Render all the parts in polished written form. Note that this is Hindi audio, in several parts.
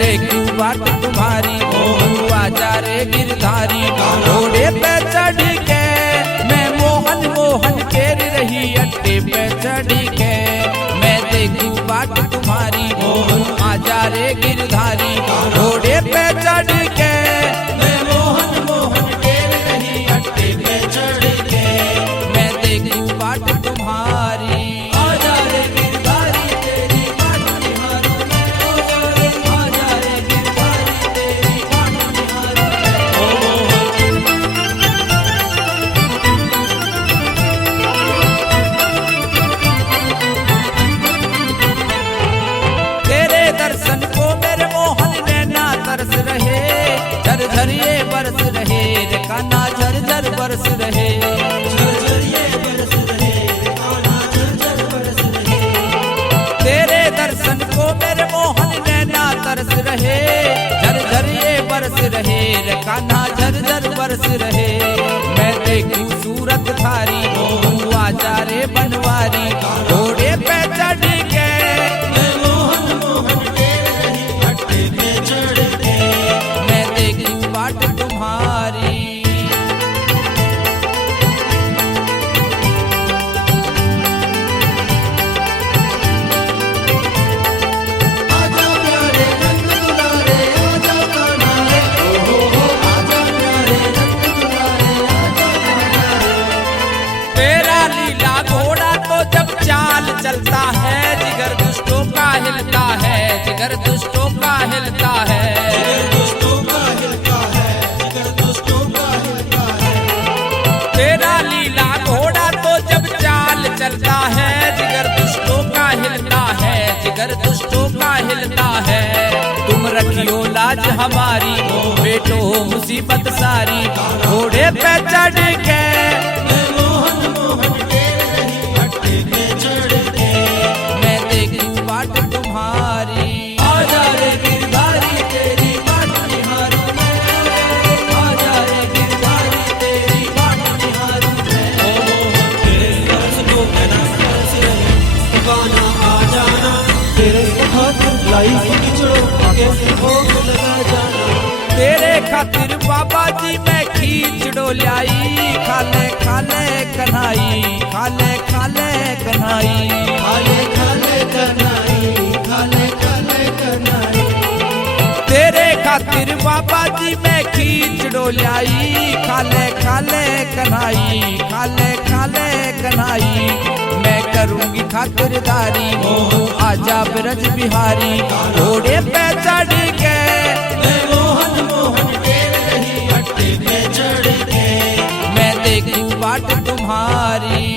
देखूं बाट तुम्हारी, तू आजा रे गिरधारी। घोड़े पे चढ़ के मैं मोहन मोहन केर रही, अड्डे पे चढ़ के मैं देखूं बाट तुम्हारी, तू आजा रे गिरधारी। घोड़े पे चढ़ के मैं मोहन मोहन केर रही, अड्डे पे चढ़ के मैं देखूं बाट तुम्हारी। आजा रे गिरधारी तेरी बाट निहारूं मैं, आजा रे गिरधारी तेरी बाट निहारूं मैं। तेरे दर्शन को मेरे मोहन नैना तरस रहे, झरझर ये बरस रहे रे कान्हा, झरझर बरस रहे, झरझर ये बरस रहे रे कान्हा, झरझर बरस रहे। तेरे दर्शन को मेरे मोहन नैना तरस रहे, झरझर ये बरस रहे रे कान्हा, झरझर बरस रहे। मैं देखूं सूरत थारी, तू आजा रे बनवारी। घोड़े पे चढ़ के मैं मोहन मोहन केर रही, अड्डे पे चढ़ के मैं देखूं बाट तुम्हारी। आजा प्यारे रंग दुलारे, आजा कान्हा रे, ओ हो आजा प्यारे रंग दुलारे, आजा कान्हा रे। तेरा लीला घोड़ा तो जब चाल चलता है, जिगर दुष्टों का हिलता है, जिगर दुष्टों का हिलता है, जिगर दुष्टों का हिलता है, जिगर दुष्टों का हिलता है। तेरा लीला घोड़ा तो जब चाल चलता है, जिगर दुष्टों का हिलता है, जिगर दुष्टों का हिलता है। तुम रखियो लाज हमारी, बेटो मुसीबत सारी। घोड़े पे चढ़ के मैं मोहन मोहन केर रही, अड्डे पे चढ़ के मैं देखूं बाट तुम्हारी। आजा रे गिरधारी तेरी बाट निहारूं मैं, आजा रे गिरधारी तेरी बाट निहारूं मैं। तेरे दर्श को मैं ना तरस रही, दीवाना आ जाना, तेरे हाथ लाई खिचड़ो आगे से भोग लगा जाना। तेरे खातिर बाबा जी मैं खींचड़ो लाई, खाले खाले कन्हाई, खाले खाले कन्हाई, खाले खाले कन्हाई, खाले खाले कन्हाई। तेरे खातिर बाबा जी मैं खींचड़ो लाई, खाले खाले कन्हाई, खाले खाले कन्हाई। मैं करूंगी खातिरदारी, तू आजा ब्रज बिहारी। घोड़े पे चढ़ के मैं मोहन मोहन केर रही, अड्डे पे चढ़ के मैं देखूं बाट तुम्हारी।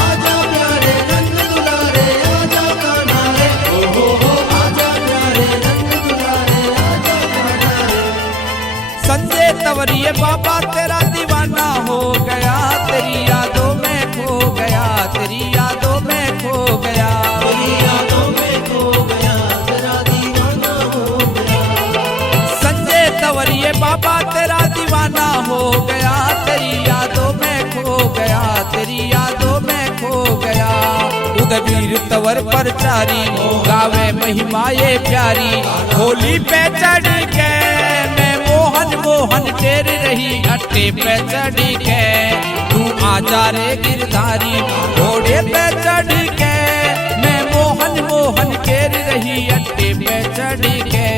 आजा प्यारे रंग दुलारे, आजा कान्हा रे, ओ हो आजा प्यारे रंग दुलारे, आजा कान्हा रे। संजय तवरिये बाबा तेरा दीवाना हो गया, तेरी यादों में खो गया, तेरी यादों में खो गया, तेरी यादों में खो गया, तेरा दीवाना हो गया। संजय तवरिये बाबा तेरा दीवाना हो गया, तेरी यादों में खो गया, तेरी यादों में खो गया। उदयवीर तवर परचारी, गावे महिमा ये प्यारी। होली पे चढ़ के मैं मोहन मोहन केर रही, अड्डे पे चढ़ के तू आजा रे गिरधारी। घोड़े पे चढ़ के मैं मोहन मोहन केर रही, अड्डे पे चढ़ के